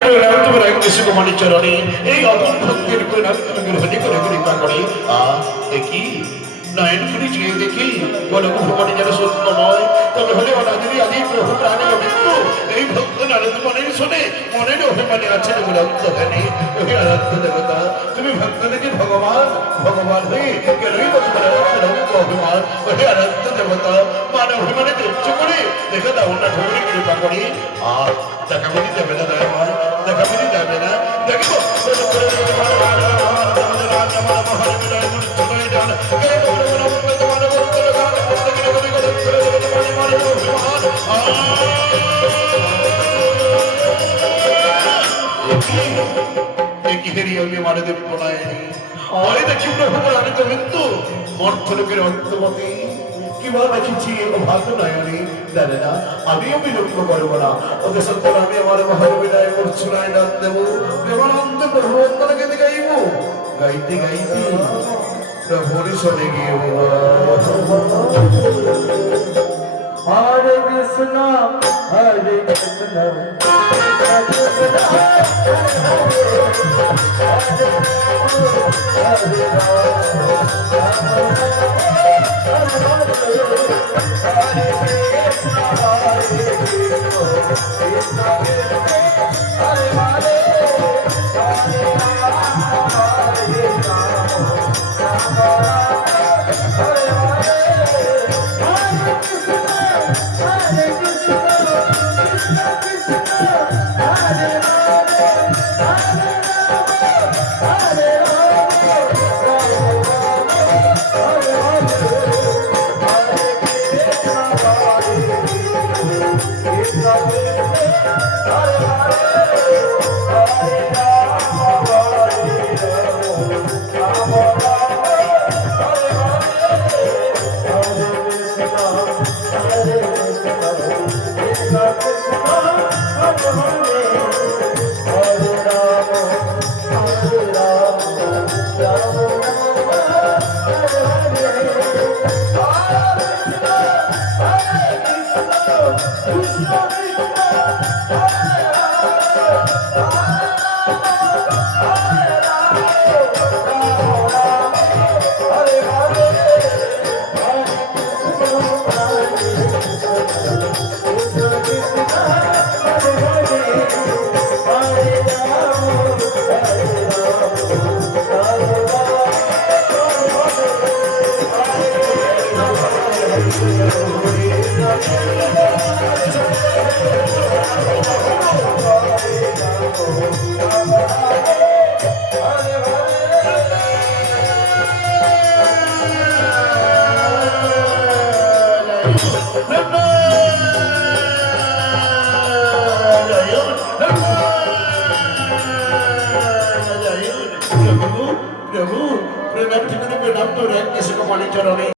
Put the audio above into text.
মণি চরণে এই অদম ভক্তির প্রণাম তুমি গ্রহণ করে কৃপা করে দেখি নয়ন করে চেয়ে দেখি গোলক ভ্রমণে যেন সত্য নয় তবে হলে অনাদিনী আদি প্রভু প্রাণে অভিন্ন এই ভক্ত নারদ মনের শোনে মনের অভিমানে আছেন গুণান্ত ধ্যানে ওহে আরাধ্য দেবতা তুমি ভক্তদেরকে ভগবান ভগবান হয়ে কেনই বা তোমার অভিমান ওহে আরাধ্য দেবতা মান অভিমানে তেজ্য করে দেখে দাও না ঠোকরে কৃপা করে দেখা বলি যাবে না দয়াময় দেখা বলি যাবে না দেখো আমিও বিলম্ব করবো না ওদের সত্য আমি আমার মহাবিদায় মূর্ছনায় ডাক দেবো প্রেমানন্দ প্রভুত্তরকে গাইব গাইতে গাইতে প্রভুর সরে গিয়ে হরে কৃষ্ণ হরে কৃষ্ণ প্রভু প্রভু প্রণাম ঠিকানা প্রণাম তো রাখ কিসে মণি চরণে